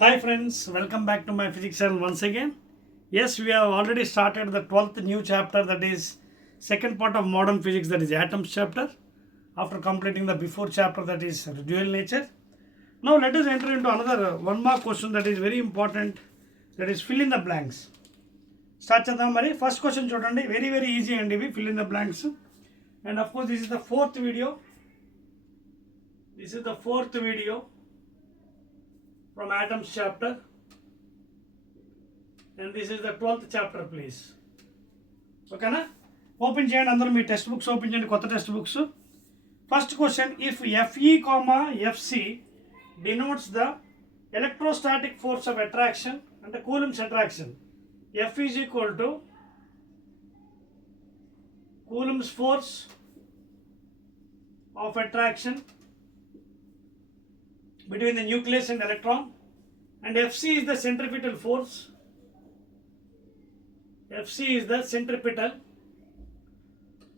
Hi friends, welcome back to my physics channel once again. Yes, we have already started the 12th new chapter, that is second part of modern physics, that is atoms chapter, after completing the before chapter, that is dual nature. Now let us enter into another one more question that is very important, that is fill in the blanks. Start chadam mari. First question chudandi, very easy and fill in the blanks. And of course this is the fourth video. This is the fourth video from atoms chapter, and this is the 12th chapter, please. Okay na? Open cheyandi andaru mee test books open cheyandi, kotta test books. First question, if Fe comma Fc denotes the electrostatic force of attraction and the Coulomb's attraction, F is equal to Coulomb's force of attraction between the nucleus and electron, and Fc is the centripetal force. Fc is the centripetal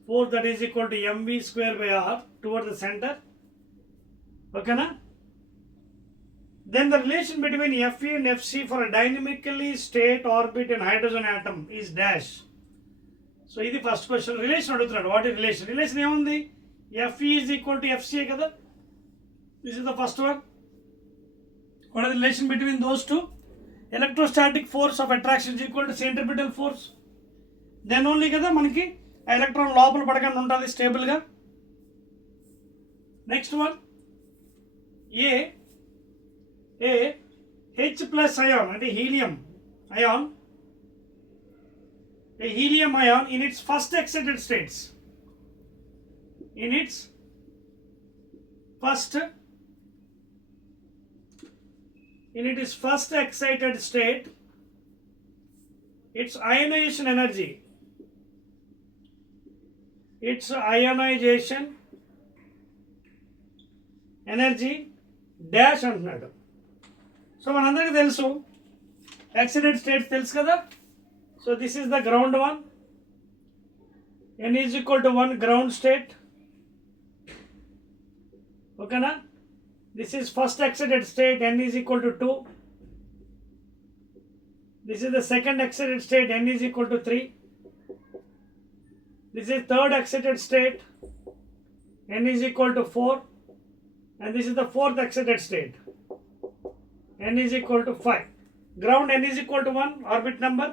force, that is equal to mv square by r toward the center. Okay na? Then the relation between Fe and Fc for a dynamically state orbit in hydrogen atom is dash. So this is the first question. Relation adugutunnadu. What is relation? Relation emundi? Fe is equal to Fc kada. This is the first one. What is the relation between those two? Electrostatic force of attraction is equal to centripetal force. Then only kada manaki electron lopala padakanda untadi stable ga. Next one, A H plus ion and a helium ion in its first excited states, in its first excited state, its ionization energy dash అంటున్నాడు. సో మనందరికీ తెలుసు excited states తెలుసు కదా. So this is the ground one, n is equal to 1 ground state. ఓకేనా? This is first excited state, n is equal to 2. This is the second excited state, n is equal to 3. This is third excited state, n is equal to 4. And this is the fourth excited state, n is equal to 5. Ground n is equal to 1, orbit number.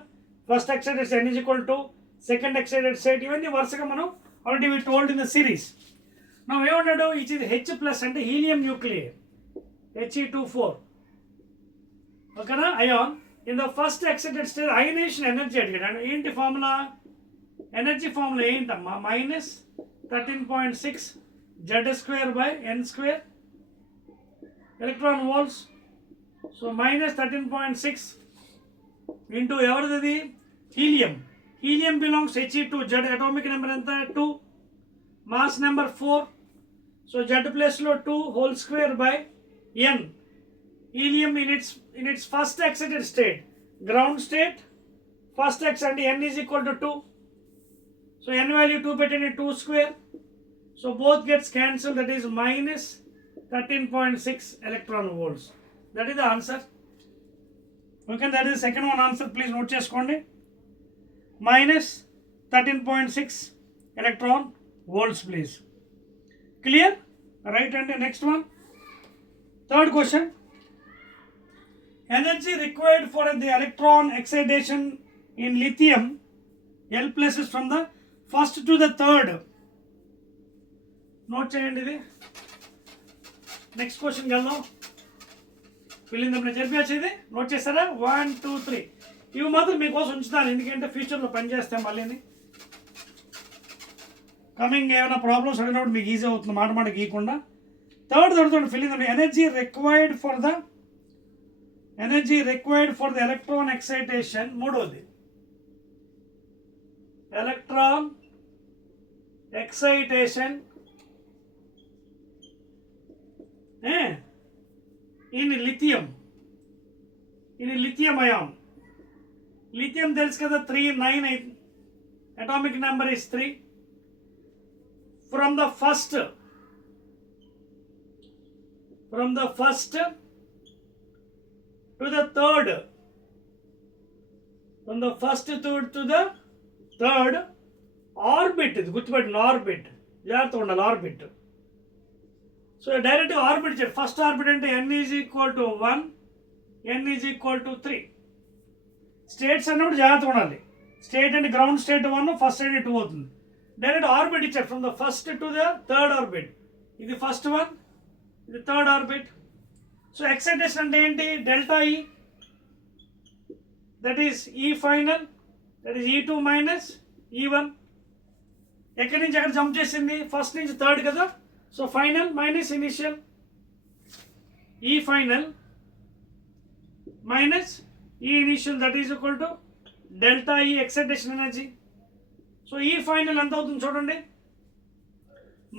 First excited state n is equal to second excited state. Even the varsaka manu already we told in the series. Now we want to do it is H plus and helium nuclei, He24. Okay na? Ion in the first excited state ionization energy and enti formula, energy formula ఏంటమ్మా, minus 13.6 Z square by n square electron volts. So minus 13.6 into everything helium. Helium belongs to He2. Z atomic number enta 2, mass number 4. So Z plus lo 2 whole square by n. Helium in its first excited state, ground state, first x and n is equal to 2. So n value 2 petani 2 square. So both gets cancelled, that is minus 13.6 electron volts. That is the answer. Okay, that is the second one answer. Please note cheskondi. Minus 13.6 electron volts, please. Clear? Right, and the next one. Third question. Energy required for the electron excitation in lithium L plus is from the first to the third. Note cheyandi ఇది. నెక్స్ట్ క్వశ్చన్కి వెళ్దాం. Fill in the blanks చెప్పచ్చు. ఇది నోట్ చేస్తారా? 1 2 3 ఇవి మాత్రం మీకోసం ఉంచుతాను, ఎందుకంటే ఫ్యూచర్లో పనిచేస్తాం. మళ్ళీ కమింగ్ ఏమైనా ప్రాబ్లమ్స్ అడిగినప్పుడు మీకు ఈజీ అవుతుంది, మాట గీయకుండా. Third fill in the energy required for the electron excitation. మూడోది electron excitation in lithium ion. Lithium తెలుసు కదా, 3 9 atomic number is 3. From the first to the third, from the first to the third orbit, ఇది గుర్తుపెట్టిన ఆర్బిట్, జాగ్రత్తగా ఉండాలి orbit. So direct orbit ఇచ్చాడు. First orbit అంటే n is equal to 1, n is equal to 3. స్టేట్స్ అన్నప్పుడు జాగ్రత్తగా ఉండాలి. స్టేట్ అంటే గ్రౌండ్ స్టేట్ 1, ఫస్ట్ స్టేట్ 2 అవుతుంది. డైరెక్ట్ ఆర్బిట్ ఇచ్చాడు from the first to the third orbit. ఇది ఫస్ట్ వన్, ఇది థర్డ్ ఆర్బిట్. సో ఎక్సైటేషన్ అంటే ఏంటి? డెల్టా ఈ, దట్ ఈస్ ఈ final, that is E2 minus E1. ఎక్కడి నుంచి ఎక్కడ జంప్ చేసింది? ఫస్ట్ నుంచి థర్డ్ కదా. సో ఫైనల్ మైనస్ ఇనిషియల్, ఈ ఫైనల్ మైనస్ ఈ initial, that is equal to delta ఈ ఎక్సైటేషన్ ఎనర్జీ. సో ఈ ఫైనల్ ఎంత అవుతుంది చూడండి,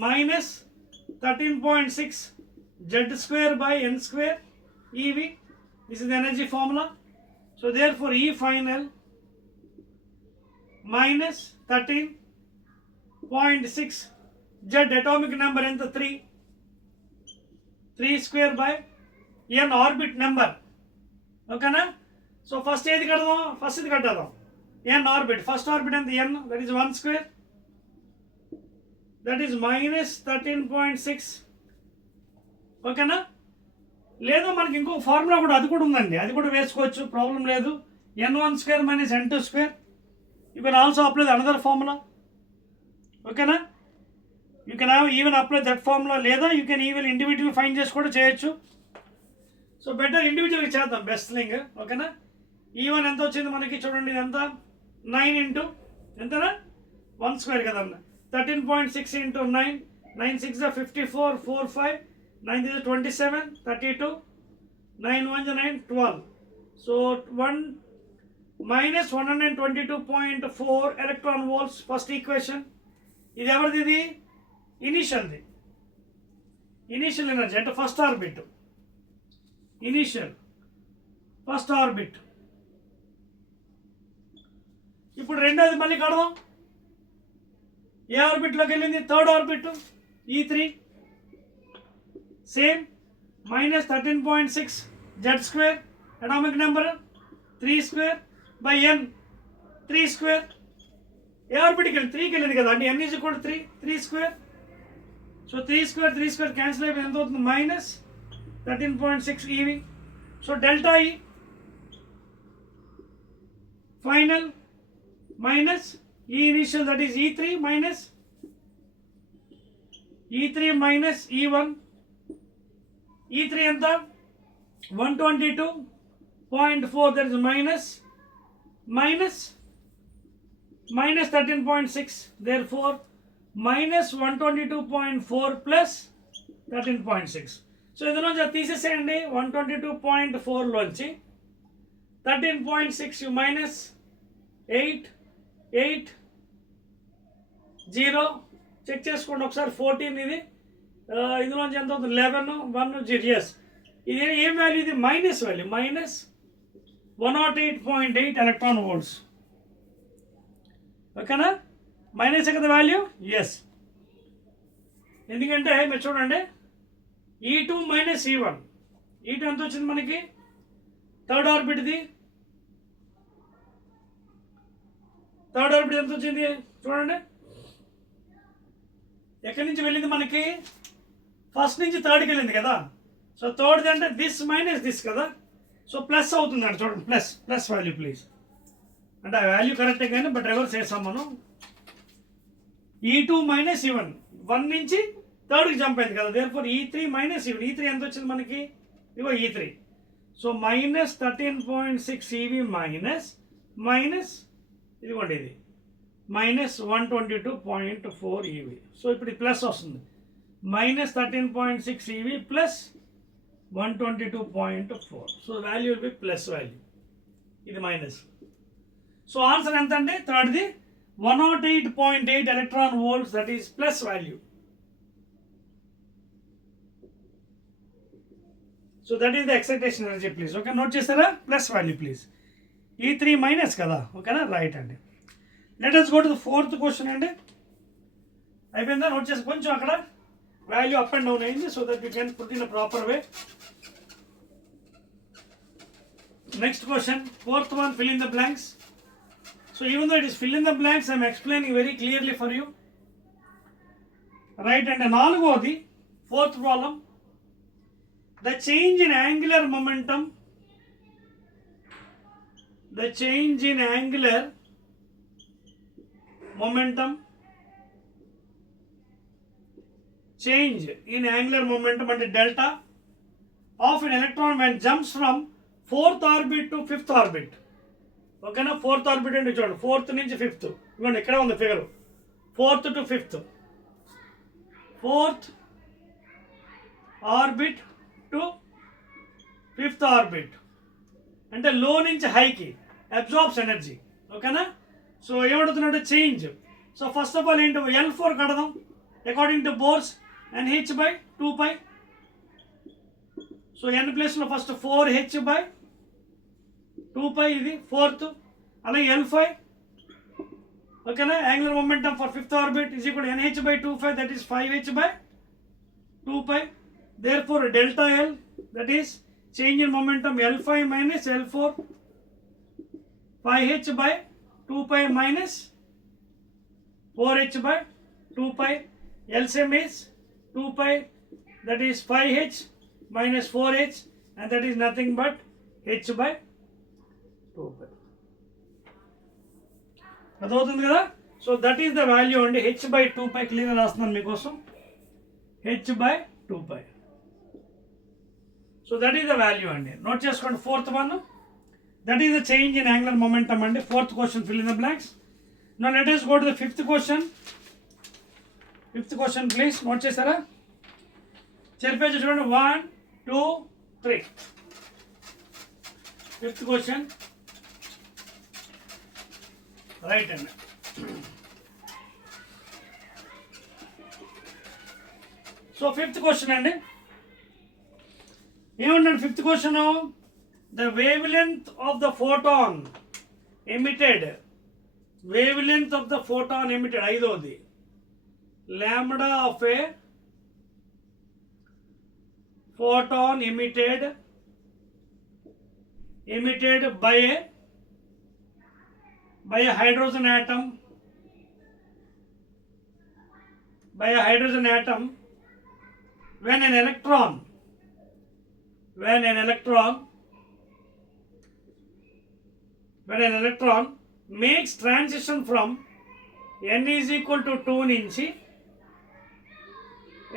మైనస్ 13.6 z² by n² EV. This is the energy formula. So therefore E final minus 13.6 z atomic number ఎంత 3² by n orbit number. ఓకేనా? So first ఏది కడదాం? ఫస్ట్ ఇది కట్టేద్దాం. n orbit, ఫస్ట్ ఆర్బిట్ ఎంత n, that is 1², that is minus 13.6. ఓకేనా? లేదా మనకి ఇంకో ఫార్ములా కూడా అది కూడా ఉందండి, అది కూడా వేసుకోవచ్చు, ప్రాబ్లం లేదు. n1² minus n2². You can also apply another formula. ఓకేనా? You can even apply that formula, లేదా you can even individual find చేసి కూడా చేయొచ్చు. సో బెటర్ ఇండివిజువల్గా చేద్దాం, బెస్ట్ థింగ్. ఓకేనా? ఈవెన్ ఎంత వచ్చింది మనకి చూడండి, ఇదంతా 9 ఇంటూ ఎంతనా 1² కదన్న, 13.6 ఇంటూ 9, 9 6 54, 4 5, 9 27, 32, 9 1 9, 12. So 1 minus 122.4 electron volts, first equation. ఇది ఎవరిది? ఇది ఇనిషియల్ది, ఇనిషియల్ ఎనర్జీ అంటే first orbit, initial first orbit. ఇప్పుడు రెండోది మళ్ళీ కడదాం. ఏ ఆర్బిట్లోకి వెళ్ళింది? Third orbit, E3. Same minus 13.6 z² atomic number 3² by n, 3². ఏ ఆర్బిట్కి వెళ్ళి 3కి వెళ్ళింది కదా అంటే n ఈజ్ ఈక్వల్ టు 3². సో 3² క్యాన్సిల్ అయిపోయి ఎంత అవుతుంది? మైనస్ 13.6 EV. సో డెల్టా ఈ ఫైనల్ మైనస్ ఈ initial, that is E3 minus E1. E3 ఎంత? 122.4, that is minus 13.6. Therefore minus 122.4 plus 13.6. సో ఇందులోంచి తీసేసేయండి. 122.4 లోంచి 13.6 మైనస్ 8 0 చెక్ చేసుకోండి ఒకసారి. 14 ఇది, ఇందులోంచి ఎంత అవుతుంది? 11 1 0. ఎస్, ఇది ఏం వాల్యూ? ఇది minus value, minus 108.8 electron volts. ఓకేనా? మైనస్ కదా వాల్యూ? ఎస్, ఎందుకంటే మీరు చూడండి, E2 మైనస్ E1. E2 ఎంత వచ్చింది మనకి? థర్డ్ ఆర్బిట్ది. థర్డ్ ఆర్బిట్ ఎంత వచ్చింది చూడండి, ఎక్కడి నుంచి వెళ్ళింది మనకి? ఫస్ట్ నుంచి థర్డ్కి వెళ్ళింది కదా. సో థర్డ్ అంటే దిస్ మైనస్ దిస్ కదా. సో ప్లస్ అవుతుందండి చూడండి, ప్లస్ వాల్యూ ప్లీజ్. అంటే ఆ వాల్యూ కరెక్టే కానీ బట్ రివర్స్ చేసాం మనం. E2 మైనస్ E1, 1 నుంచి థర్డ్కి జంప్ అయింది కదా. Therefore E3 minus E1. E3 ఎంత వచ్చింది మనకి? ఇగో E3. So minus 13.6 EV minus ఇదిగోండి, ఇది మైనస్ 122.4 EV. సో ఇప్పుడు ప్లస్ వస్తుంది, minus 13.6 EV plus 122.4. So value will be plus value, ఇది మైనస్. సో ఆన్సర్ ఎంత అంటే థర్డ్ది 108.8 electron volts, that is plus value. So that is the excitation energy please. Okay, note చేస్తారా? Plus value please. E3 minus కదా. ఓకేనా? Right అండి. Let us go to the fourth question అండి. అయిపోయిందా? నోట్ చేసి కొంచెం అక్కడ వాల్యూ అప్ అండ్ డౌన్ అయింది, so that you can put in a proper way. Next question, fourth one, fill in the blanks. So even though it is fill in the blanks, I am explaining very clearly for you. Right, and నాలుగోది, fourth problem, the change in angular momentum, change in angular momentum and delta of an electron when jumps from 4th orbit to 5th orbit. Okay, na 4th orbit and 4th nunchi 5th. Igondi ikkada undi figure. 4th to 5th. 4th orbit to 5th orbit. అంటే లో నుంచి హైకి absorbs energy. ఓకేనా? So ఏమడుగుతున్నాడు? Change. So first of all ఏంటి, L4 కడదాం according to Bohr's and h by 2 pi. సో n ప్లేస్లో ఫస్ట్ 4h by 2 pi ఇది ఫోర్త్. అలాగే L5 ఓకేనా, angular momentum for 5th orbit is equal nh by 2 that is 5h by 2 pi. Therefore delta L, that is change in momentum, L5 minus L4, 5h by 2 pi minus 4h by 2 pi. LCM is 2 pi, that is 5h minus 4h, and that is nothing but h by 2 pi. అర్థమవుతుంది కదా? So that is the value అండి, h by 2 pi. Clear రాస్తున్నాను మీకోసం, h by 2 pi. So that is the value అండి, note చేసుకోండి. Fourth one, that is the change in angular momentum అండి. Fourth question, fill in the blanks. Now let us go to the fifth question. Fifth question please note చేశారా? చెరిపేజ్ చూడండి, 1 2 3. Fifth question right అండి. So fifth question అండి, ఏమన్నాడు fifth question? The wave length of the photon emitted, wave length of the photon emitted, ఐదోది, lambda of a photon emitted by a hydrogen atom, when an electron makes transition from n is equal to 2 నుంచి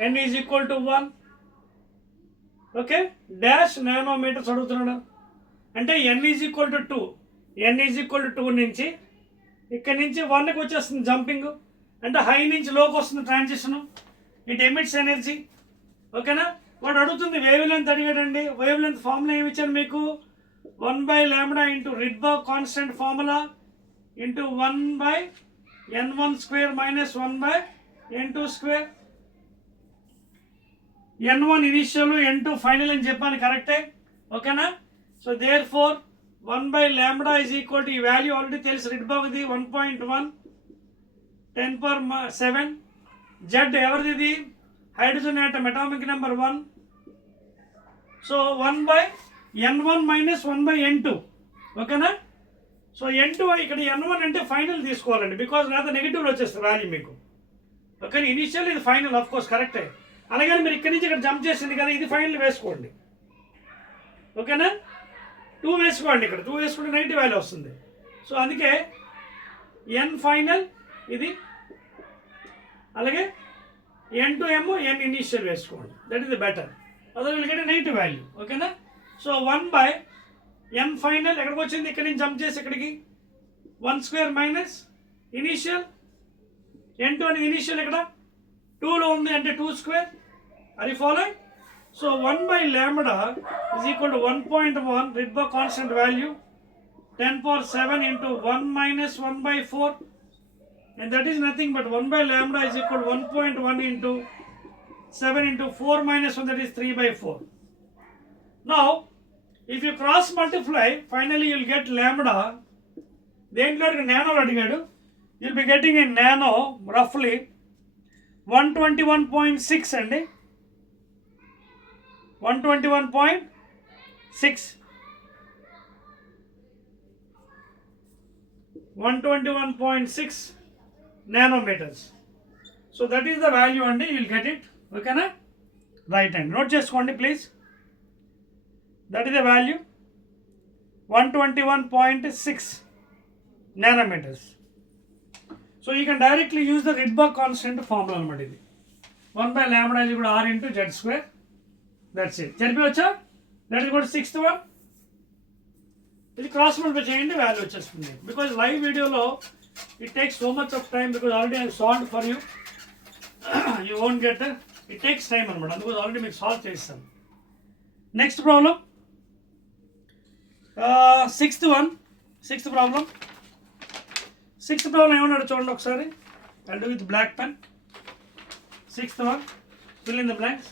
n is equal to 1, okay, dash nanometres అడుగుతున్నాడు. అంటే n is equal to 2 నుంచి ఇక్కడ నుంచి 1కి వచ్చేస్తుంది జంపింగ్, అంటే హై నుంచి లోకి వస్తుంది ట్రాన్సిషన్. It emits energy. ఓకేనా? వాడు అడుగుతుంది వేవ్ లెంత్ అడిగాడండి. వేవ్ లెంత్ ఫార్ములా ఏమి ఇచ్చాను మీకు? 1/λ into Rydberg constant formula into 1/n1 square minus 1/n2 square. n1 initial, n2 final అని చెప్పాను, కరెక్టే. ఓకేనా? So therefore 1/λ is equal to, ఈ వాల్యూ ఆల్రెడీ తెలుసు రిడ్బర్గ్ది 1.1 10⁻7. జెడ్ ఎవరిది? ఇది హైడ్రోజన్ ఆటమ్, అటామిక్ నెంబర్ 1. సో 1/n1 మైనస్ 1/n2. ఓకేనా? సో n2 ఇక్కడ n1 అంటే ఫైనల్ తీసుకోవాలండి, బికాజ్ లేదా నెగిటివ్లో వచ్చేస్తుంది వాల్యూ మీకు. ఓకే, ఇనిషియల్ ఇది ఫైనల్, ఆఫ్ కోర్స్ కరెక్టే. అలాగే మీరు ఇక్కడి నుంచి ఇక్కడ జంప్ చేసింది కదా, ఇది ఫైనల్ వేసుకోండి. ఓకేనా? 2 వేసుకోండి, ఇక్కడ 2 వేసుకుంటే నెగిటివ్ వాల్యూ వస్తుంది. సో అందుకే n ఫైనల్ ఇది, అలాగే n2 ఏమో n ఇనిషియల్ వేసుకోండి. దట్ ఈస్ ద బెటర్, అదే విల్ గెట్ నెగిటివ్ వాల్యూ. ఓకేనా? సో 1/n ఫైనల్ ఎక్కడికి వచ్చింది? ఇక్కడ నుంచి జంప్ చేసి ఇక్కడికి 1 స్క్వేర్ మైనస్ ఇనిషియల్, n2 అనేది ఇనిషియల్ ఇక్కడ 2లో ఉంది, అంటే 2 స్క్వేర్. అది follow. So 1/λ is equal to 1.1 Rydberg constant value 10⁻7 into 1 minus 1/4, and that is nothing but 1/λ is equal to 1.1 into 7 into 4 minus 1, that is 3/4. Now if you cross multiply, finally you will get lambda. దేంట్లో నానో అడిగాడు, you will be getting a nano roughly 121.6 అండి, 121.6. 121.6 nanometers. So that is the value and you will get it. Okay na? Right hand. Note cheskondi please. That is the value 121.6 nanometers. So you can directly use the Rydberg constant formula anamata idi. 1 by lambda is equal to r into z square. That's it. Cheripiyocha? Let us go to sixth one. ఇది cross multiply చేయండి, వాల్యూ వచ్చేస్తుంది. Because live వీడియోలో it takes so much of time because already I solve for you. You won't get it takes time అనమాట, అందుకోసం ఆల్రెడీ మీకు సాల్వ్ చేస్తాను. Next problem sixth problem ఏమన్నాడు చూడండి ఒకసారి. I do with black pen. Sixth one, fill in the blanks.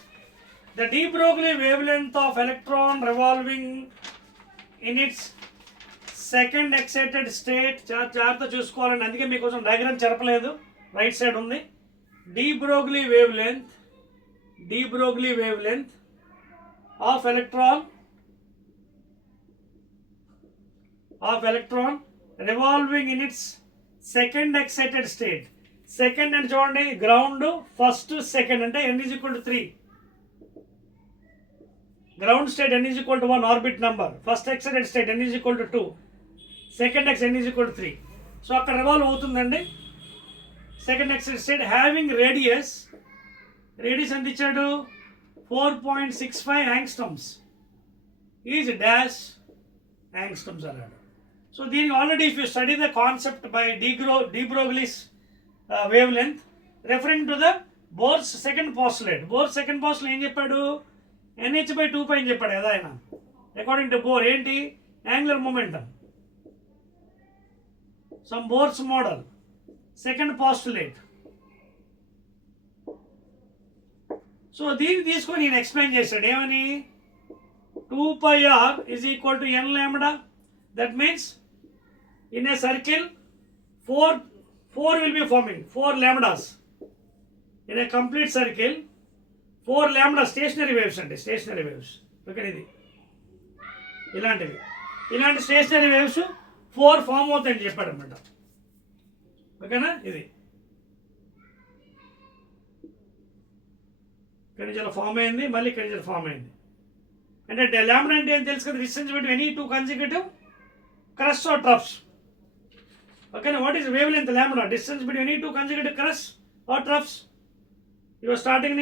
The de Broglie wavelength of electron revolving in its second excited state. జాగ్రత్త చూసుకోవాలండి, అందుకే మీకోసం డయాగ్రామ్ చెరపలేదు, రైట్ సైడ్ ఉంది. de Broglie wavelength of electron revolving in its second excited state. Second అంటే చూడండి, ground first second అంటే n is equal to 3. Ground state n is equal to 1 orbit number. First excited state n is equal to 2. Second X n is equal to 3. సో అక్కడ రివాల్వ్ అవుతుందండి. Second excited state having radius ఎంత ఇచ్చాడు, 4.65 angstroms is dash angstroms అన్నాడు. సో దీనికి already if you study the concept by de Broglie's wavelength referring to the Bohr's second postulate. Bohr's second postulate ఏం చెప్పాడు, NH/2π అని చెప్పాడు కదా ఆయన. అకార్డింగ్ టు Bohr ఏంటి, angular momentum, some Bohr's model, second postulate. So దీన్ని తీసుకొని నేను ఎక్స్ప్లెయిన్ చేశాడు ఏమని, 2πr is equal to n lambda. That means in a circle 4 will be forming, 4 lambdas. In a complete circle 4 lambda stationary waves అంటే stationery waves. Okay, ఇది ఇలాంటి stationery waves 4 ఫామ్ అవుతాయని చెప్పాడు అనమాట. ఓకేనా, ఇది ఇక్కడి నుంచి ఇలా ఫామ్ అయింది, మళ్ళీ ఇక్కడి నుంచి ఫామ్ అయింది. అంటే ల్యాండా అంటే ఏం తెలుసు కదా, distance between any 2 consecutive crusts or troughs. Okay, now what is wavelength lambda? Distance between any 2 consecutive crusts or troughs. You are starting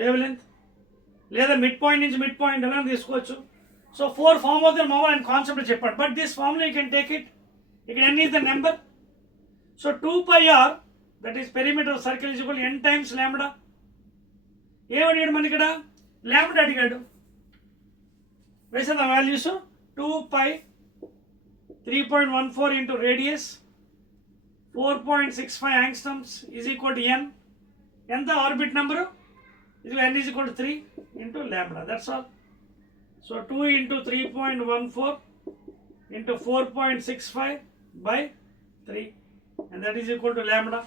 wavelength. లేదా మిడ్ పాయింట్ నుంచి మిడ్ పాయింట్ ఎలా తీసుకోవచ్చు. సో 4 ఫామ్ ఆఫ్ ద మామూలు and concept చెప్పాడు. But this formula you can take it. ఇక్కడ n is the number. So 2πr that is perimeter circle is equal n times lambda. ఏమడిగాడు మన ఇక్కడ, లాంబ్డా అడిగాడు. వేసిన వాల్యూస్ 2π 3.14 into radius 4.65 angstroms is equal to n. ఎంత orbit number, ఇది n is equal to 3 into lambda. That's all. So 2 into 3.14 into 4.65 by 3, and that is equal to lambda.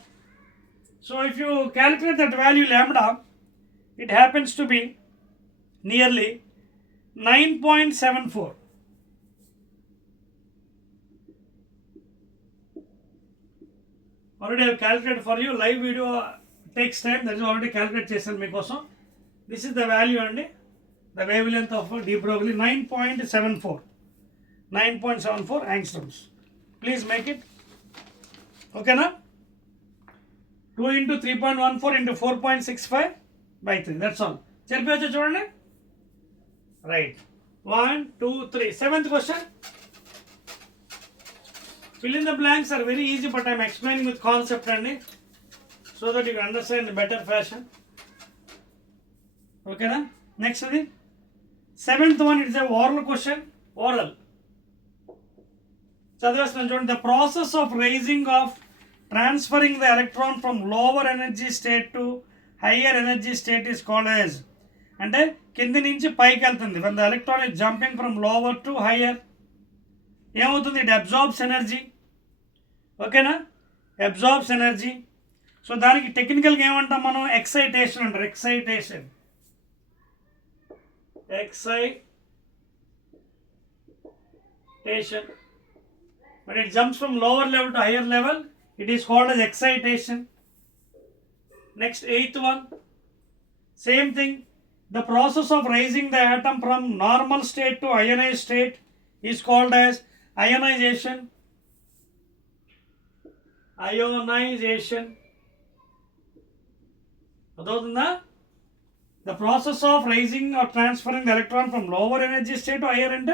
So if you calculate that value lambda, it happens to be nearly 9.74. Already I have calculated for you. Live video takes time. That is already calculated చేశాను మీకోసం. This is the value and the wavelength of de Broglie 9.74 angstroms. Please make it. Okay na? 2 into 3.14 into 4.65 by 3. That's all. చరిపోయొచ్చు చూడండి. Right. 1, 2, 3. Seventh question. Fill in the blanks are very easy, but I am explaining with concept only so that you can understand in better fashion. Okay na? Next one. Seventh one, it's a oral question. Oral. చదివేస్తున్నాను చూడండి. The process of transferring the electron from lower energy state to higher energy state is called as. అంటే కింది నుంచి పైకి వెళ్తుంది. When the electron is jumping from lower to higher, ఏమవుతుంది, it absorbs energy. ఓకేనా, absorbs energy. So దానికి టెక్నికల్గా ఏమంటాం మనం, ఎక్సైటేషన్ అంటారు. Excitation. When it jumps from lower level to higher level, it is called as excitation. Next, eighth one, same thing. The process of raising the atom from normal state to ionized state is called as ionization. Ionization. The process of raising or transferring the electron from lower energy state to higher and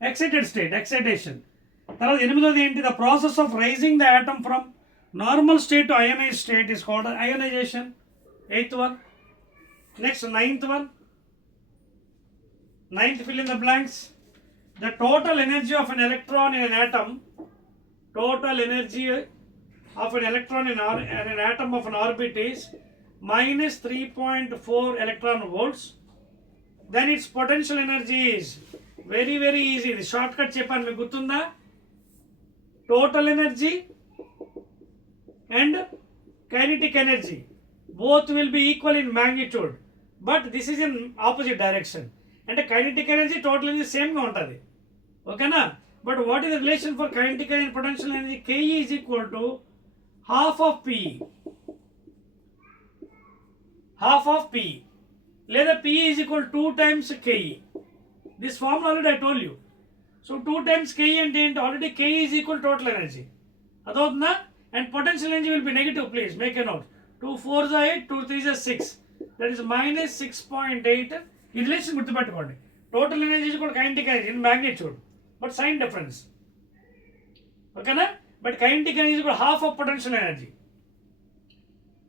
excited state, excitation. The process of raising the atom from normal state to ionized state is called ionization. Eighth one. Next, ninth one. Ninth, fill in the blanks. The total energy of an electron in an atom, total energy of an electron in an atom of an orbit is minus 3.4 electron volts. Then its potential energy is very easy. The shortcut chepan me gurtunda. Total energy and kinetic energy both will be equal in magnitude, but this is in opposite direction. And kinetic energy, total energy same ga untadi. Okay na? But what is the relation for kinetic energy and potential energy? Ke is equal to half of P. Half of P. Let P is equal to 2 times Ke. This formula already I told you. So 2 times Ke and already Ke is equal to total energy. Adodna? And potential energy will be negative, please make a note. 2 4s are 8, 2 3s are 6. That is minus 6.8. In relation with the total energy is equal to kinetic energy in magnitude, but sign difference. Okay na? But kinetic energy is equal to half of potential energy.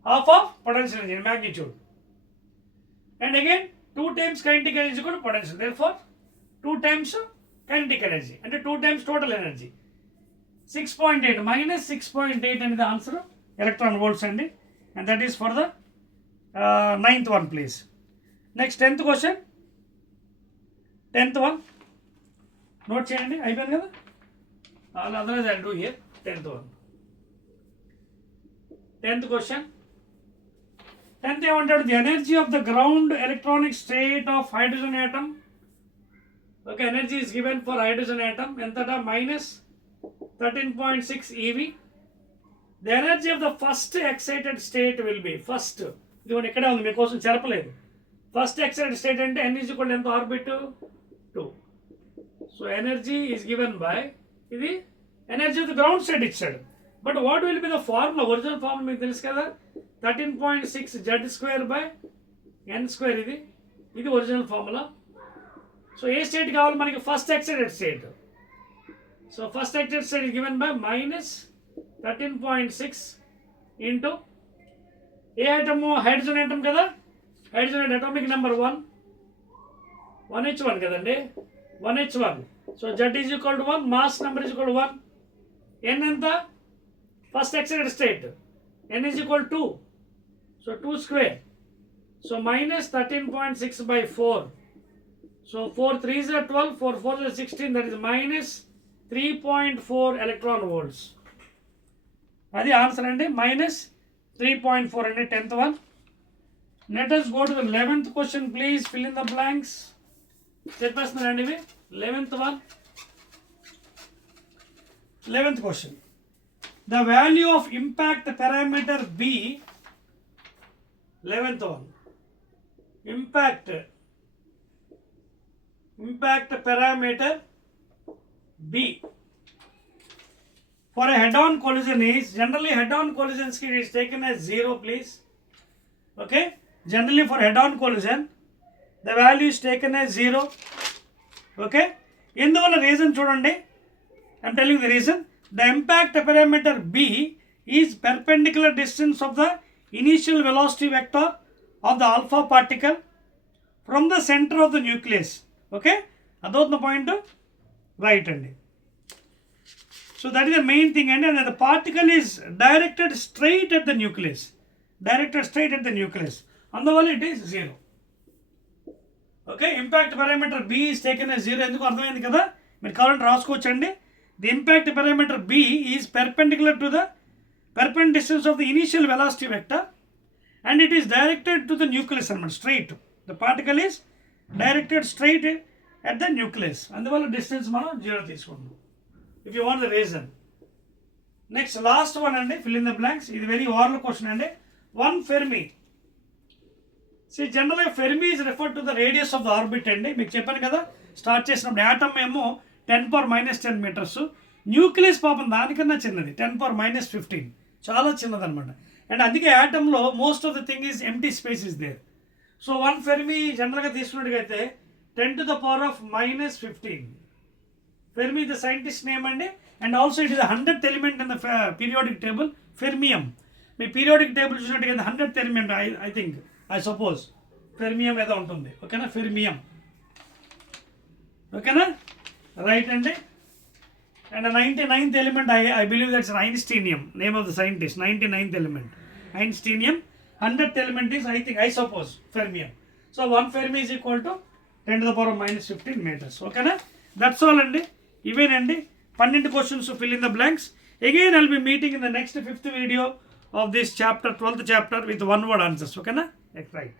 Half of potential energy in magnitude. And again, 2 times kinetic energy is equal to potential. Therefore, 2 times kinetic energy and 2 times total energy. 6.8 minus 6.8 and the answer electron volts and that is for the ninth one, please. Next, 10th question. 10th one. Note cheyandi. Ayipayindi kada? Otherwise I will do here. 10th one. 10th question. 10th I wanted the energy of the ground electronic state of hydrogen atom. Okay, energy is given for hydrogen atom. Entata minus 13.6 eV. The energy of the first excited state will be first. ఇది కూడా ఇక్కడే ఉంది మీకోసం చెప్పలేదు. First excited state and n is equal to orbit 2. So energy is given by the energy of the ground state itself. But what will be the formula? Original formula మీకు తెలుసు కదా, 13.6 z square by n square ఇది original formula. So ఏ state కావాలి మనకి? First excited state. So first excited state is given by minus 13.6 into A atom? Hydrogen atom కదా. Hydrogen atomic number 1. 1H1 kadandi. 1H1. So Z is equal to 1. Mass number is equal to 1. N enta? First excited state. N is equal to 2. So 2 square. So minus 13.6 by 4. So 4 3s are 12. 4 4s are 16. That is minus 3.4 electron volts. Adi answer andi. Minus 3.4 andi 10th one. Let us go to the 11th question, please. Fill in the blanks. 11th one. 11th question. The value of impact parameter B. 11th one. Impact parameter B. For a head-on collision is, generally head-on collision speed is taken as 0, please. Okay. Generally for head-on collision, the value is taken as 0. Okay. Enduvalla reason chudandi. I am telling the reason. The impact parameter B is perpendicular distance of the initial velocity vector of the alpha particle from the center of the nucleus. Okay. Adotna point right andi. So that is the main thing, and the particle is directed straight at the nucleus. Directed straight at the nucleus. అందువల్ల it is 0. Okay, impact parameter B is taken as 0. ఎందుకు అర్థమైంది కదా? మీరు కావాలంటే రాసుకోవచ్చండి. The impact parameter B is perpendicular to the perpendicular distance of the initial velocity vector and it is directed to the nucleus అన్నమాట, straight. The particle is directed straight at the nucleus. అందువల్ల distance మనం 0 తీసుకుంటాం. If you want the reason. Next last one అండి, fill in the blanks. ఇది very oral question అండి. 1 Fermi. జనరల్గా Fermi is refer to the radius of the orbit అండి. మీకు చెప్పాను కదా స్టార్ట్ చేసినప్పుడు యాటమ్ ఏమో 10⁻⁻10 మీటర్స్, న్యూక్లియస్ పాపం దానికన్నా చిన్నది 10⁻⁻15, చాలా చిన్నదనమాట. అండ్ అందుకే యాటంలో most of the thing is empty space is there. So 1 Fermi జనరల్గా తీసుకున్నట్టుగైతే 10⁻⁻15. Fermi is the scientist name అండి. And also it is the 100th element in the periodic table, fermium. మీ పీరియాడిక్ టేబుల్ చూసినట్టుగా 100th element I think, I suppose fermium ఏదో ఉంటుంది. ఓకేనా, fermium. ఓకేనా, right అండి. And 99th element I believe that's einsteinium, name of the scientist. 99th element ఐన్స్టీనియం. 100th element is I suppose fermium. So 1 Fermi is equal to 10⁻⁻15 metres. ఓకేనా, that's all అండి. ఇవేనండి 12 questions fill in the blanks. Again I'll be meeting in the next 5th video of this chapter, 12th chapter, with one word answers. Okay na? Right.